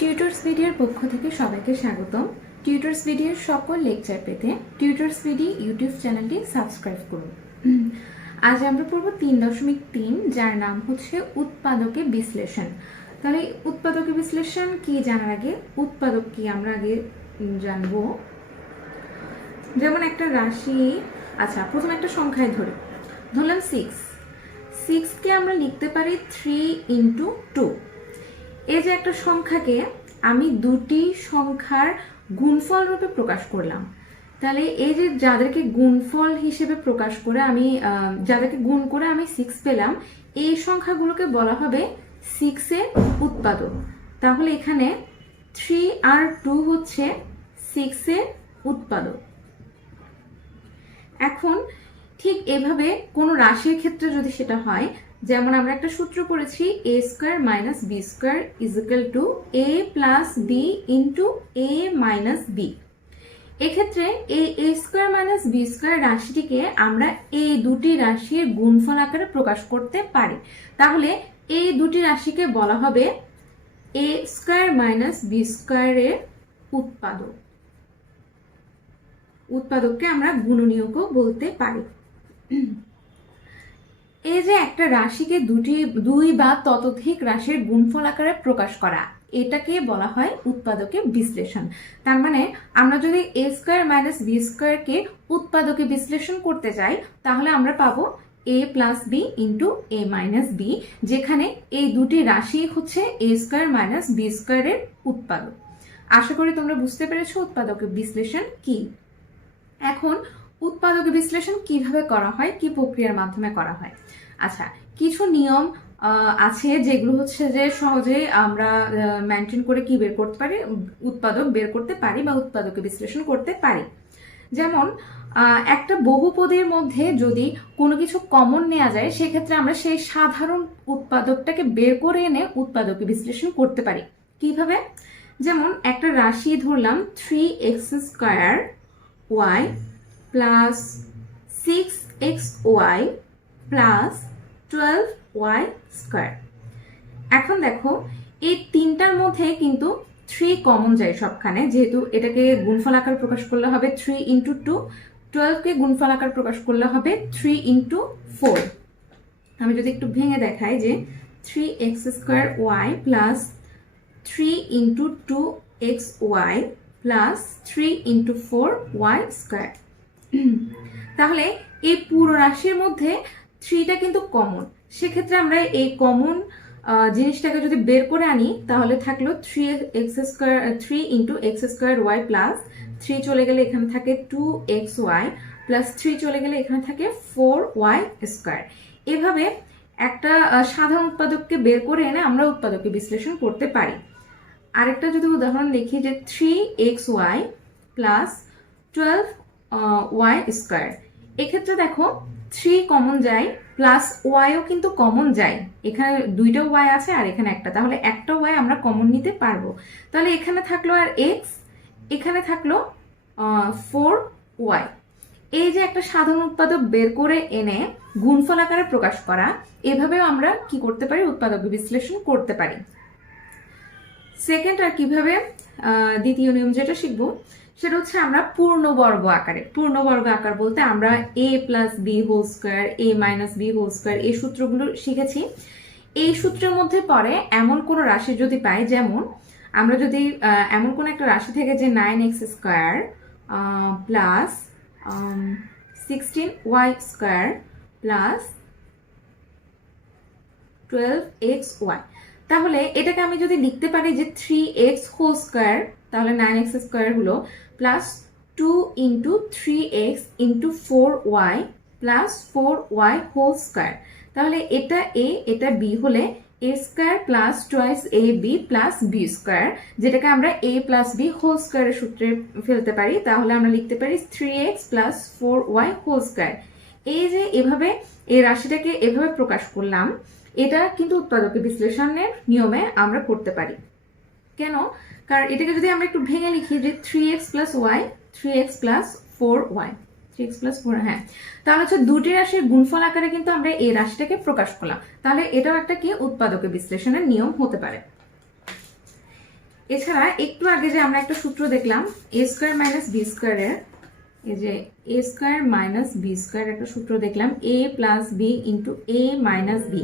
Tutors ভিডিওর পক্ষ থেকে সবাইকে স্বাগতম। টিউটরস ভিডিওর সকল লেকচার পেতে টিউটরস ভিডিও ইউটিউব চ্যানেলটি সাবস্ক্রাইব করুন। আজ আমরা পড়ব 3.3, যার নাম হচ্ছে উৎপাদকে বিশ্লেষণ। তাহলে উৎপাদকে বিশ্লেষণ কি জানার আগে উৎপাদক কি আমরা আগে জানবো। যেমন একটা রাশি, আচ্ছা প্রথমে একটা সংখ্যায় ধরলাম 6কে আমরা লিখতে পারি 3 × 2। এই যে একটা সংখ্যাকে আমি দুটি সংখ্যার গুণফল রূপে প্রকাশ করলাম, তাহলে এই যে যাদেরকে গুণফল হিসেবে প্রকাশ করে আমি যাদেরকে গুণ করে আমি 6 পেলাম, এই সংখ্যাগুলোকে বলা হবে 6 এর উৎপাদক। তাহলে এখানে 3 আর 2 হচ্ছে 6 এর উৎপাদক। এখন ঠিক এভাবে কোনো রাশির ক্ষেত্রে যদি সেটা হয়, যেমন আমরা একটা সূত্র পড়েছি a² - b² = a + b × a - b। এক্ষেত্রে এই a² - b² রাশিটিকে আমরা এই দুটি রাশির গুণফল আকারে প্রকাশ করতে পারি। তাহলে এই দুটি রাশিকে বলা হবে a² - b² এর উৎপাদক। উৎপাদককে আমরা গুণনীয়কও বলতে পারি। এই যে একটা রাশিকে দুই বা ততোধিক রাশির গুণফল আকারে প্রকাশ করা, এটাকে বলা হয় উৎপাদকে বিশ্লেষণ। তার মানে আমরা যদি a² - b² কে উৎপাদকে বিশ্লেষণ করতে চাই, তাহলে আমরা পাবো a + b × a - b, যেখানে এই দুটি রাশি হচ্ছে a² - b² এর উৎপাদক। আশা করি তোমরা বুঝতে পেরেছো উৎপাদকে বিশ্লেষণ কি। এখন উৎপাদকে বিশ্লেষণ কিভাবে করা হয়, কি প্রক্রিয়ার মাধ্যমে করা হয়। আচ্ছা, কিছু নিয়ম আছে যেগুলো হচ্ছে যে সহজে আমরা মেনটেন করে কি বের করতে পারি, উৎপাদক বের করতে পারি বা উৎপাদকে বিশ্লেষণ করতে পারি। যেমন একটা বহুপদীর মধ্যে যদি কোনো কিছু কমন নেওয়া যায়, সেক্ষেত্রে আমরা সেই সাধারণ উৎপাদকটাকে বের করে এনে উৎপাদকে বিশ্লেষণ করতে পারি। কিভাবে? যেমন একটা রাশি ধরলাম 3x² y + 6xy + 12y²। এখন দেখো এই তিনটার মধ্যে কিন্তু 3 কমন যায় সবখানে, যেহেতু এটাকে গুণফল আকার প্রকাশ করলে হবে 3 × 2, 12কে গুণফল আকার প্রকাশ করলে হবে 3 × 4। আমি যদি একটু ভেঙে দেখাই যে 3x² y + 3 × 2xy + 3 × 4y²। তাহলে এই পুরো রাশির মধ্যে 3টা কিন্তু কমন। সেক্ষেত্রে আমরা এই কমন জিনিসটাকে যদি বের করে আনি, তাহলে থাকলো 3 × x² y + 3 চলে গেলে এখানে থাকে 2xy + 3 চলে গেলে এখানে থাকে 4y²। এভাবে একটা সাধারণ উৎপাদককে বের করে এনে আমরা উৎপাদকে বিশ্লেষণ করতে পারি। আরেকটা যদি উদাহরণ দেখি যে 3xy + 12y²। এক্ষেত্রে দেখো 3 কমন যায় প্লাস ওয়াইও কিন্তু কমন যায়। এখানে দুইটা ওয়াই আছে আর এখানে একটা, তাহলে একটা ওয়াই আমরা কমন নিতে পারবো। তাহলে এখানে থাকলো আর এক্স, এখানে থাকলো 4y। এই যে একটা সাধারণ উৎপাদক বের করে এনে গুণফল আকারে প্রকাশ করা, এভাবেও আমরা কি করতে পারি, উৎপাদক বিশ্লেষণ করতে পারি। সেকেন্ড আর কিভাবে দ্বিতীয় নিয়ম যেটা শিখবো সেটা হচ্ছে আমরা পূর্ণবর্গ আকারে। পূর্ণবর্গ আকার বলতে আমরা a + b² a - b² এই সূত্রগুলো শিখেছি। এই সূত্রের মধ্যে পড়ে এমন কোন রাশি যদি পাই, যেমন আমরা যদি এমন কোন একটা রাশি থেকে যে 9x² + 16y² + 12xy, তাহলে এটাকে আমি যদি লিখতে পারি যে 3x², তাহলে 9x² হলো +2 × 3x × 4y + 4y²। তাহলে এটা a এটা b হলে a² + 2ab + b², যেটাকে আমরা a + b² এর সূত্রে ফেলতে পারি। তাহলে আমরা লিখতে পারি 3x + 4y²। এই যে এভাবে এই রাশিটাকে এভাবে প্রকাশ করলাম, এটা কিন্তু উৎপাদকে বিশ্লেষণের নিয়মে আমরা করতে পারি। কেন? কারণ এটাকে যদি আমরা একটু ভেঙে লিখি যে 3x + y 3x + 4y 3x + 4, হ্যাঁ, তাহলে হচ্ছে দুটি রাশির গুণফল আকারে কিন্তু আমরা এই রাশিটাকে প্রকাশ করলাম। তাহলে এটাও একটা কি উৎপাদকে বিশ্লেষণের নিয়ম হতে পারে। এছাড়া একটু আগে যে আমরা একটা সূত্র দেখলাম এ স্কোয়ার মাইনাস বি স্কোয়ারের, এই যে এ স্কোয়ার মাইনাস বি স্কোয়ার একটা সূত্র দেখলাম, এ প্লাস বি ইন্টু এ মাইনাস বি।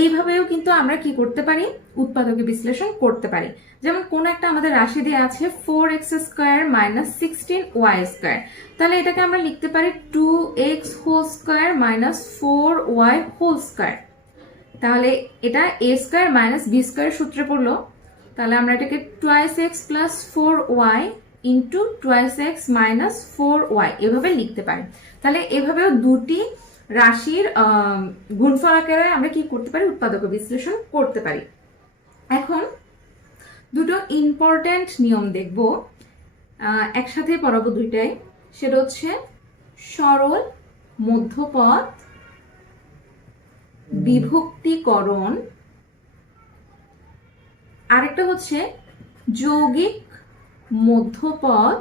এইভাবেও কিন্তু আমরা কি করতে পারি, উৎপাদকে বিশ্লেষণ করতে পারি। যেমন কোন একটা আমাদের রাশি দেওয়া আছে 4x square minus 16y square, তাহলে এটাকে আমরা লিখতে পারি 2x whole square minus 4y whole square. তাহলে এটা a square minus B square সূত্রে পড়লো, তাহলে আমরা এটাকে 2x plus 4y into 2x minus 4y এভাবে লিখতে পারি। তাহলে এভাবেও দুটি রাশির গুণফল আকারে আমরা কি করতে পারি, উৎপাদক বিশ্লেষণ করতে পারি। এখন দুটো ইম্পর্ট্যান্ট নিয়ম দেখব, একসাথে পড়াবো দুইটাই। সেটা হচ্ছে সরল মধ্যপদ বিভক্তিকরণ, আরেকটা হচ্ছে যৌগিক মধ্যপদ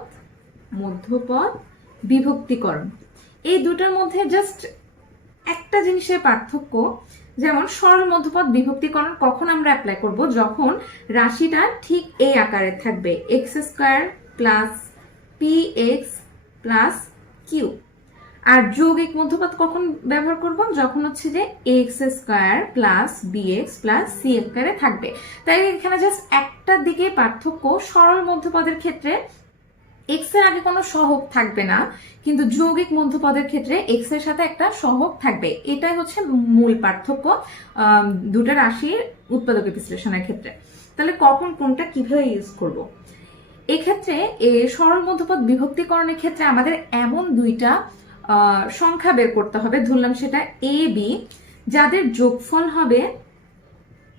বিভক্তিকরণ। এই দুটার মধ্যে জাস্ট একটা জিনিসের পার্থক্য, যেমন সরল মধ্যপদ বিভক্তিকরণ কখন আমরা অ্যাপ্লাই করব, যখন রাশিটা ঠিক এই আকারে থাকবে x square plus p x plus q. আর যৌগিক মধ্যপদ কখন ব্যবহার করব, যখন হচ্ছে যে x square plus b x plus c আকারে থাকবে। তাই এখানে জাস্ট একটা দিকে পার্থক্য, সরল মধ্যপদের ক্ষেত্রে এক্স এর আগে কোনো সহগ থাকবে না, কিন্তু যৌগিক মধ্যপদের ক্ষেত্রে এক্স এর সাথে একটা সহগ থাকবে। এটাই হচ্ছে মূল পার্থক্য দুটো রাশির উৎপাদক বিশ্লেষণের ক্ষেত্রে। তাহলে কখন কোনটা কিভাবে ইউজ করব, এক্ষেত্রে সরল মধ্যপদ বিভক্তিকরণের ক্ষেত্রে আমাদের এমন দুইটা সংখ্যা বের করতে হবে, ধরলাম সেটা এ বি, যাদের যোগফল হবে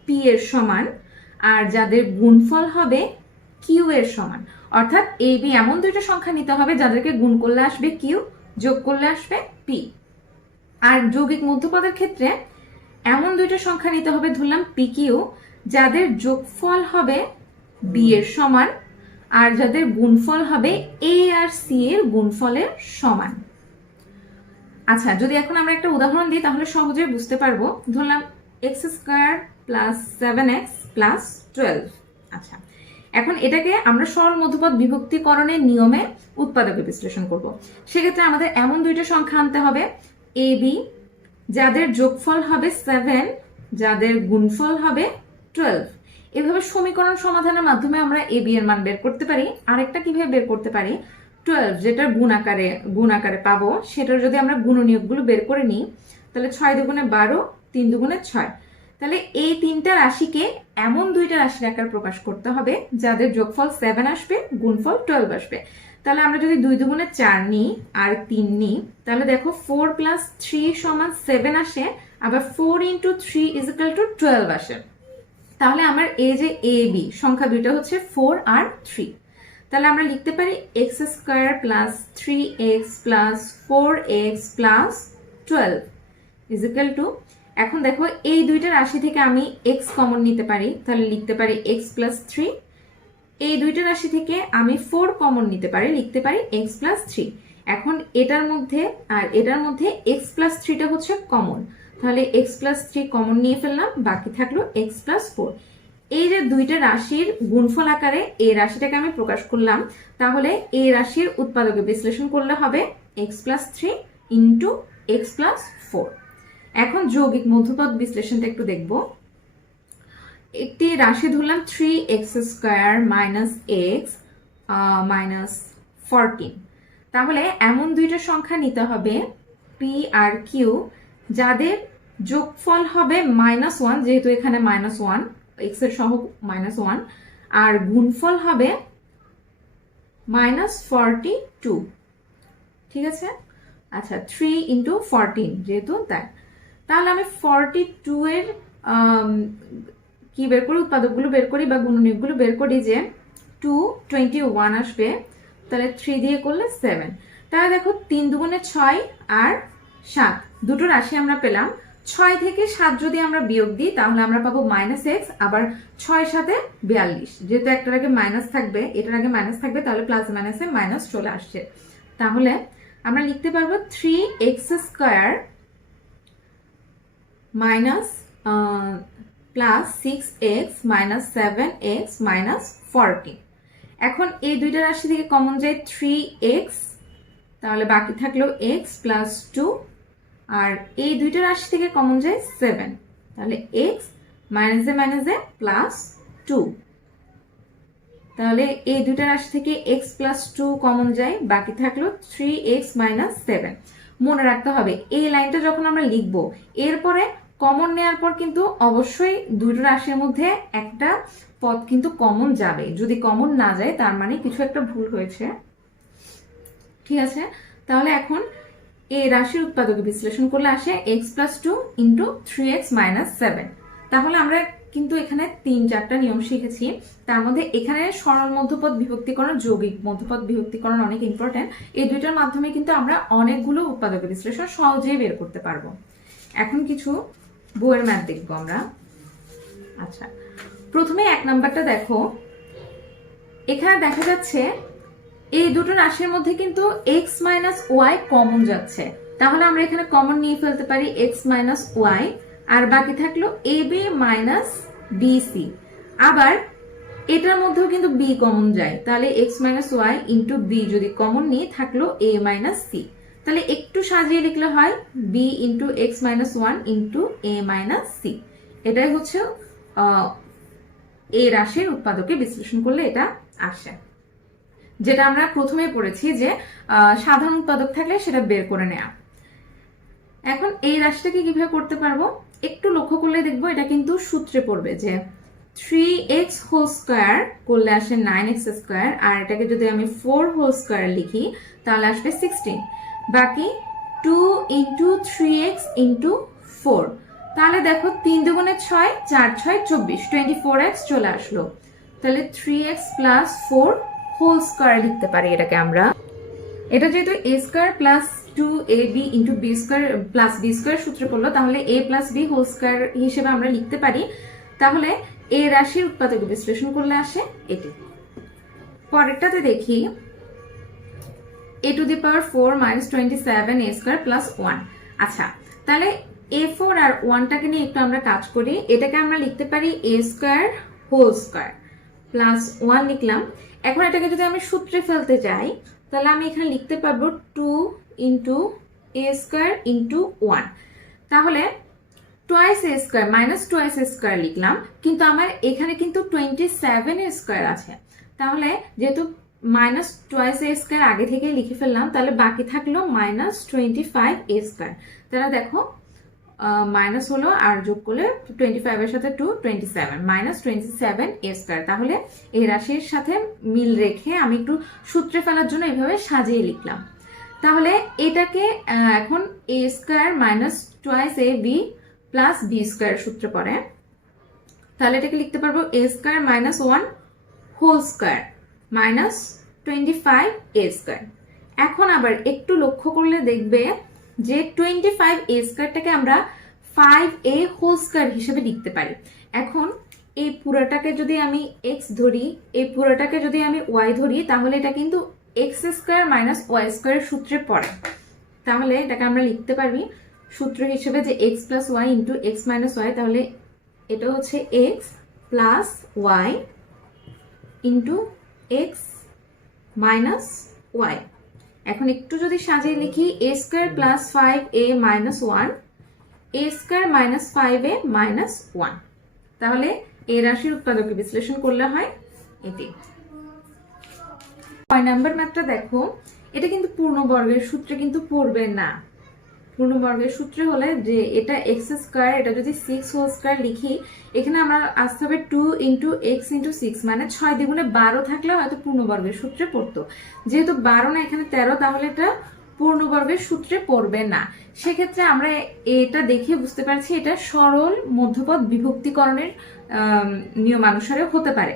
পি এর সমান আর যাদের গুণফল হবে কিউ এর সমান। অর্থাৎ এ বি এমন দুইটা সংখ্যা নিতে হবে যাদেরকে গুণ করলে আসবে কিউ, যোগ করলে আসবে পি। আর যৌগিক মধ্যপদের ক্ষেত্রে এমন দুইটা সংখ্যা নিতে হবে, ধরলাম পি কিউ, যাদের যোগফল হবে বি এর সমান আর যাদের গুণফল হবে এ আর সি এর গুণফলের সমান। আচ্ছা, যদি এখন আমরা একটা উদাহরণ দিই তাহলে সহজে বুঝতে পারবো। ধরলাম x square plus 7x plus 12। আচ্ছা, এখন এটাকে আমরা সরল মধ্যপদ বিভক্তিকরণের নিয়মে উৎপাদকে বিশ্লেষণ করব। সেক্ষেত্রে আমাদের এমন দুইটা সংখ্যা আনতে হবে, এ বি, যাদের যোগফল হবে 7, যাদের গুণফল হবে 12। এভাবে সমীকরণ সমাধানের মাধ্যমে আমরা এ বি এর মান বের করতে পারি। আরেকটা কিভাবে বের করতে পারি, 12 যেটার গুণ আকারে পাবো, সেটার যদি আমরা গুণনীয়কগুলো বের করে নিই, তাহলে 6 দুগুণে 12, 3 দুগুণে 6। তাহলে এই তিনটা রাশিকে এমন দুইটা রাশির আকার প্রকাশ করতে হবে যাদের যোগফল 7 আসবে, গুণফল 12 আসবে। তাহলে আমরা যদি 2 দুগুণে 4 নিই আর 3 নিই, তাহলে দেখো 4 প্লাস 3 সমান 7 আসে, আবার 4 ইন্টু 3 ইজ ইকুয়াল টু 12 আসে। তাহলে আমার এই যে এ বি সংখ্যা দুইটা হচ্ছে 4 আর 3। তাহলে আমরা লিখতে পারি x square plus 3x plus 4x plus 12 is equal to, এখন দেখো এই দুইটা রাশি থেকে আমি x কমন নিতে পারি, তাহলে লিখতে পারি x প্লাস 3। এই দুইটা রাশি থেকে আমি 4 কমন নিতে পারি, লিখতে পারি x প্লাস 3। এখন এটার মধ্যে আর এটার মধ্যে x প্লাস 3টা হচ্ছে কমন, তাহলে x প্লাস 3 কমন নিয়ে ফেললাম, বাকি থাকলো x প্লাস 4। এই যে দুইটা রাশির গুণফল আকারে এই রাশিটাকে আমি প্রকাশ করলাম, তাহলে এই রাশির উৎপাদকে বিশ্লেষণ করলে হবে x plus 3 into x plus 4। এখন যৌগিক মধ্যপদ বিশ্লেষণটা একটু দেখব। একটি রাশি ধরলাম 3x square minus x minus 14। তাহলে এমন দুইটা সংখ্যা নিতে হবে p আর q, যাদের যোগফল হবে -1, যেহেতু এখানে -1, x এর সহগ -1, আর গুণফল হবে -42। ঠিক আছে, আচ্ছা 3 ইন্টু 14 যেহেতু তাই। তাহলে আমি 42 এর কি বের করি, উৎপাদকগুলো বের করি বা গুণনীয়কগুলো বের করি, যে 221 আসবে, তাহলে 3 দিয়ে করলে 7। তাহলে দেখো 3 দুগুণে 6 আর 7 দুটো রাশি আমরা পেলাম। 6 থেকে 7 যদি আমরা বিয়োগ দিই তাহলে আমরা পাবো -x, আবার 6 সাথে 42, যেহেতু একটার আগে মাইনাস থাকবে এটার আগে মাইনাস থাকবে, তাহলে প্লাস মাইনাসে মাইনাস চলে আসছে। তাহলে আমরা লিখতে পারবো 3x square minus plus 6x minus 7x minus 14। এখন এই দুইটা রাশি থেকে কমন যায় 3x, তাহলে বাকি থাকলো x প্লাস 2, আর এই দুইটা রাশি থেকে কমন যায় 7, তাহলে x মাইনাসে প্লাস 2। তাহলে এই দুইটা রাশি থেকে x প্লাস 2 কমন যায়, বাকি থাকলো 3x মাইনাস 7। মনে রাখতে হবে এই লাইনটা যখন আমরা লিখবো এরপরে কমন নেওয়ার পর কিন্তু অবশ্যই দুটো রাশির মধ্যে একটা পদ কিন্তু কমন যাবে। যদি কমন না যায় তার মানে কিছু একটা ভুল হয়েছে, ঠিক আছে? তাহলে এখন এই রাশির উৎপাদকে বিশ্লেষণ করলে আসে x plus 2 into 3x minus 7। তাহলে আমরা কিন্তু এখানে 3-4টা নিয়ম শিখেছি। তার মধ্যে এখানে সরল মধ্যপদ বিভক্তিকরণ, যৌগিক মধ্যপদ বিভক্তিকরণ অনেক ইম্পর্টেন্ট। এই দুইটার মাধ্যমে কিন্তু আমরা অনেকগুলো উৎপাদক বিশ্লেষণ সহজেই বের করতে পারবো। এখন কিছু বইয়ের ম্যাথ দেখবো আমরা। আচ্ছা, প্রথমে 1 নাম্বারটা দেখো। এখানে দেখা যাচ্ছে এই দুটো রাশির মধ্যে কিন্তু x মাইনাস ওয়াই কমন যাচ্ছে, তাহলে আমরা এখানে কমন নিয়ে ফেলতে পারি x মাইনাস ওয়াই, আর বাকি থাকলো ab মাইনাস bc। আবার এটার মধ্যেও কিন্তু b কমন যায়, তাহলে x minus Y into b যদি কমন নিয়ে থাকলো a মাইনাস c। তাহলে একটু সাজিয়ে লিখলে হয় b into x minus one into a minus c। এটাই হচ্ছে এই রাশির উৎপাদকে বিশ্লেষণ করলে এটা আসে, যেটা আমরা প্রথমে পড়েছি যে সাধারণ উৎপাদক থাকলে সেটা বের করে নেওয়া। এখন এই রাশিটাকে কিভাবে করতে পারবো একটু লক্ষ্য করলে দেখবো এটা কিন্তু সূত্রে পড়বে যে 3x হোল স্কয়ার করলে আসে 9x স্কয়ার, আর এটাকে যদি আমি 4 হোল স্কয়ার লিখি তাহলে আসবে 16। বাকি 2 ইন্টু 3x ইন্টু 4, তাহলে দেখো 3 দুগুণে 6, 4 6 24, 24x চলে আসলো। তাহলে 3x প্লাস 4 হোল স্কয়ার লিখতে পারি এটাকে আমরা। এটা যেহেতু a square plus 2ab into b square plus b square সূত্রে পড়লো, তাহলে a plus b whole square হিসেবে আমরা লিখতে পারি। তাহলে এই রাশির উৎপাদক বিশ্লেষণ করলে আসে এটি। পরেরটাতে দেখি a to the power 4 minus 27 a square plus 1। আচ্ছা, তাহলে a4 আর 1টাকে নিয়ে একটু আমরা কাজ করি। এটাকে আমরা লিখতে পারি a square whole square plus 1 লিখলাম। এখন এটাকে যদি আমি সূত্রে ফেলতে যাই তাহলে আমি এখানে লিখতে পারবো 2 ইন্টু a স্কয়ার ইন্টু 1। তাহলে twice a square minus twice a square লিখলাম, কিন্তু আমার এখানে কিন্তু 27 a স্কয়ার আছে। তাহলে যেহেতু মাইনাস টুয়াইস a স্কয়ার আগে থেকে লিখে ফেললাম, তাহলে বাকি থাকলো মাইনাস 25 a স্কয়ার। তাহলে দেখো মাইনাস হলো আর যোগ করলে 25 এর সাথে 2 27 মাইনাস 27 a স্কয়ার। তাহলে এই রাশির সাথে মিল রেখে আমি একটু সূত্রে ফেলার জন্য এইভাবে সাজিয়ে লিখলাম। তাহলে এটাকে এখন a square minus twice a b plus b square সূত্রে পড়ে, তাহলে এটাকে লিখতে পারবো a square minus 1 whole square minus 25 a square. এখন আবার একটু লক্ষ্য করলে দেখবে যে 25 a স্কয়ারটাকে আমরা 5a হোল স্কয়ার হিসেবে লিখতে পারি। এখন এই পুরোটাকে যদি আমি x ধরি, এই পুরোটাকে যদি আমি y ধরি, তাহলে এটা কিন্তু x স্কয়ার মাইনাস y স্কয়ারের সূত্রে পড়ে। তাহলে এটাকে আমরা লিখতে পারি সূত্র হিসেবে যে x plus Y into X minus Y. তাহলে এটা হচ্ছে x plus Y into X minus Y. এখন একটু যদি সাজিয়ে লিখি a square plus 5a minus 1 a square minus 5a minus 1। তাহলে এই রাশির উৎপাদকে বিশ্লেষণ করলে হয় এটি। 6 নাম্বার ম্যাথটা দেখো, এটা কিন্তু পূর্ণবর্গের সূত্রে কিন্তু পড়বে না। পূর্ণবর্গের সূত্রে হলে যে এটা এক্স স্কয়ার, এটা যদি 6 হোল স্কয়ার লিখি, এখানে আমরা আসতে হবে 2 ইন্টু এক্স ইন্টু 6, মানে 6 দ্বিগুণে 12 থাকলে হয়তো পূর্ণবর্গের সূত্রে পড়তো। যেহেতু 12 না এখানে 13, তাহলে এটা পূর্ণবর্গের সূত্রে পড়বে না। সেক্ষেত্রে আমরা এটা দেখে বুঝতে পারছি এটা সরল মধ্যপদ বিভক্তিকরণের নিয়মানুসারে হতে পারে।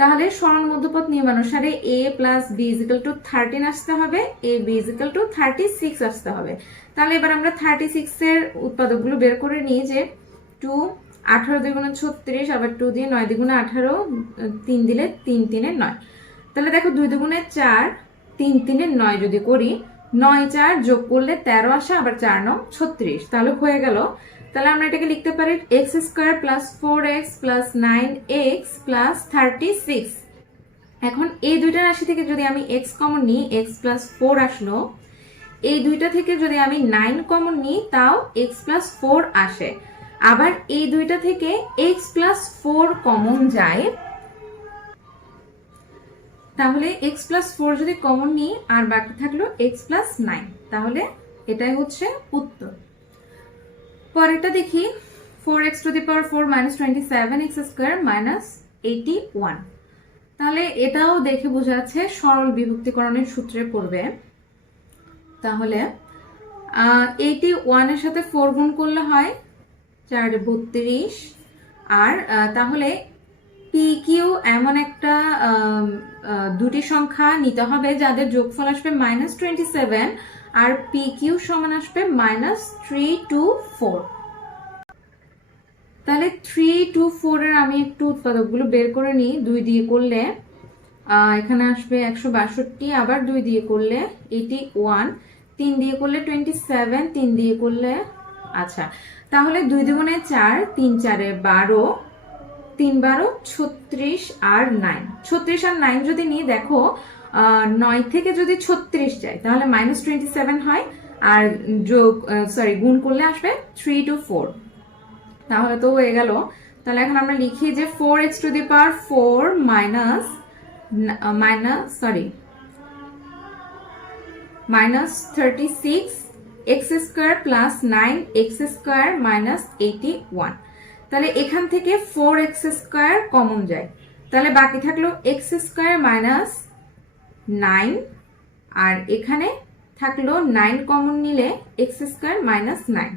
তাহলে সরল মধ্যপদ নিয়মানুসারে a plus b equal to 13 আসতে হবে, a b ইজিক্যাল টু 36 আসতে হবে। তাহলে এবার আমরা 36 এর উৎপাদকগুলো বের করে নিই যে 2 18 দ্বিগুণে 36, আবার 2 দিয়ে 9 দ্বিগুণে 18, 3 দিলে 3 3 9। তাহলে দেখো 2 দ্বিগুণে 4, 3 3 9 যদি করি, 9 4 যোগ করলে 13 আসে, আবার 4 9 36। তাহলে হয়ে গেল তাহলে আমরা এটাকে লিখতে পারি x square plus 4x plus 9x plus 36। এখন এই দুইটা রাশি থেকে যদি আমি x কমন নিই, x প্লাস 4 আসলো। এই দুইটা থেকে যদি আমি 9 কমন নিই তাও x প্লাস 4 আসে। আবার এই দুইটা থেকে x প্লাস 4 কমন যায়, তাহলে x প্লাস 4 যদি কমন নিই আর বাকি থাকলো x প্লাস 9, তাহলে এটাই হচ্ছে উত্তর। পরেরটা দেখি 4x to the power 4 minus 27x square minus 81। তাহলে এটাও দেখে বোঝা যাচ্ছে সরল বিভক্তিকরণের সূত্রে পড়বে। তাহলে 81 এর সাথে 4 গুণ করলে হয় 4 32। আর তাহলে পি কিউ এমন একটা দুটি সংখ্যা নিতে হবে যাদের যোগফল আসবে মাইনাস 27 আর পি কিউ সমান আসবে মাইনাস 324। তাহলে 324 এর আমি একটু উৎপাদকগুলো বের করে নিই। 2 দিয়ে করলে এখানে আসবে 162, আবার 2 দিয়ে করলে 81, 3 দিয়ে করলে 27, 3 দিয়ে করলে আচ্ছা, তাহলে 2 দুগুণে 4, 3 4 12, 3 12 36 আর 9। 36 আর 9 যদি নিই, দেখো 9 থেকে যদি 36 যায় তাহলে মাইনাস 27 হয়, আর গুণ করলে আসবে 324। তাহলে তো হয়ে গেল। তাহলে এখন আমরা লিখি যে 4x to the power 4 minus 36 x square plus 9x square minus 81। তাহলে এখান থেকে 4x স্কোয়ার কমন যায়, তাহলে বাকি থাকলো x স্কোয়ার মাইনাস 9, আর এখানে থাকলো 9 কমন নিলে x স্কোয়ার মাইনাস 9।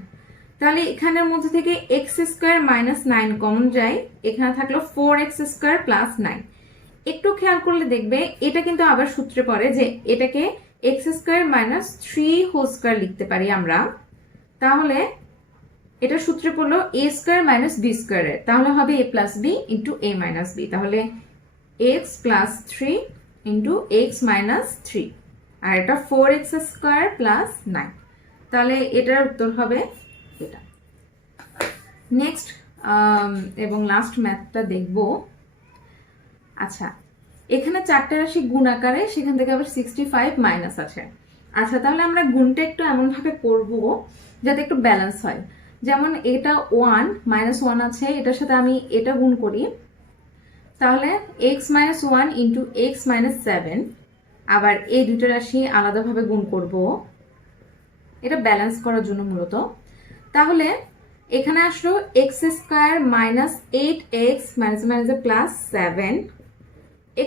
তাহলে এখানের মধ্যে থেকে x স্কোয়ার মাইনাস 9 কমন যায়, এখানে থাকলো 4x স্কোয়ার প্লাস 9। একটু খেয়াল করলে দেখবে এটা কিন্তু আবার সূত্রে পড়ে যে এটাকে x square minus 3 whole square লিখতে পারি আমরা। তাহলে এটা সূত্রে পড়লো a স্কোয়ার মাইনাস b স্কোয়ারের, তাহলে হবে a plus b into a minus b। তাহলে x plus 3 into x minus 3, আর এটা 4x স্কোয়ার প্লাস 9। তাহলে এটার উত্তর হবে এটা। নেক্সট এবং লাস্ট ম্যাথটা দেখব। আচ্ছা, এখানে 4টে রাশি গুণ আকারে, সেখান থেকে আবার 65 মাইনাস আছে। আচ্ছা, তাহলে আমরা গুণটা একটু এমনভাবে করব যাতে একটু ব্যালেন্স হয়। যেমন এটা 1 মাইনাস 1 আছে, এটার সাথে আমি এটা গুণ করি, তাহলে x minus 1 into x minus 7। আবার এই দুটো রাশি আলাদাভাবে গুণ করব, এটা ব্যালেন্স করার জন্য মূলত। তাহলে এখানে আসলো x square minus 8x minus মাইনাসে plus 7,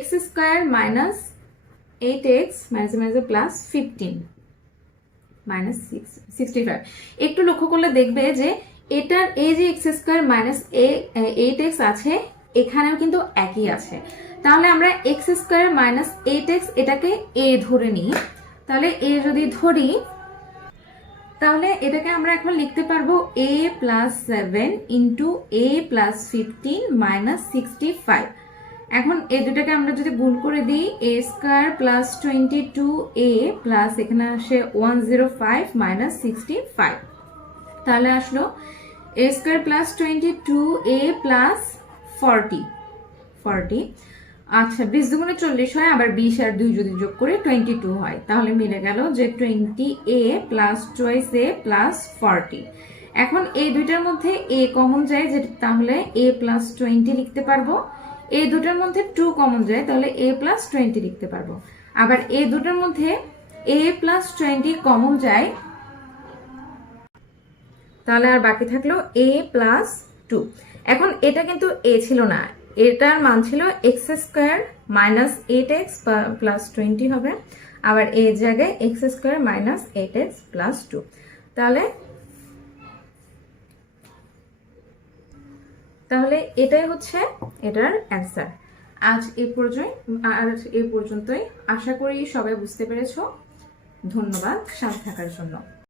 x square minus 8x minus মাইনাসে প্লাস 15 মাইনাস 65। একটু লক্ষ্য করলে দেখবে যে এটার এই যে x স্কোয়ার মাইনাস 8x আছে, এখানেও কিন্তু একই আছে। তাহলে আমরা x স্কোয়ার মাইনাস 8x এটাকে a ধরে নিই। তাহলে a যদি ধরি, তাহলে এটাকে আমরা এখন লিখতে পারবো a plus 7 into a plus 15 minus 65। এখন এই দুটাকে আমরা যদি গুণ করে দিই, a square plus 22a plus এখানে আসে 105 মাইনাস 65। তাহলে আসলো a square plus 22a plus 40। আচ্ছা, 20 দুগুণে 40 হয়, আবার 20 আর 2 যদি যোগ করে 22 হয়। তাহলে মিলে গেল যে 20a প্লাস 2a প্লাস 40। এখন এই দুইটার মধ্যে a কমন যায়, যে তাহলে a প্লাস 20 লিখতে পারবো। এই দুটার মধ্যে 2 কমন যায়, তাহলে a প্লাস 20 লিখতে পারবো। আবার এই দুটার মধ্যে a প্লাস 20 কমন যায়, তাহলে আর বাকি থাকলো a প্লাস 2। এখন এটা কিন্তু a ছিল না, এটার মান ছিল x square minus 8x plus 20 হবে। আবার এই জায়গায় x square minus 8x plus 2। তাহলে এটাই হচ্ছে এটার অ্যান্সার। আজ এই পর্যন্তই। আশা করি সবাই বুঝতে পেরেছো। ধন্যবাদ সাথে থাকার জন্য।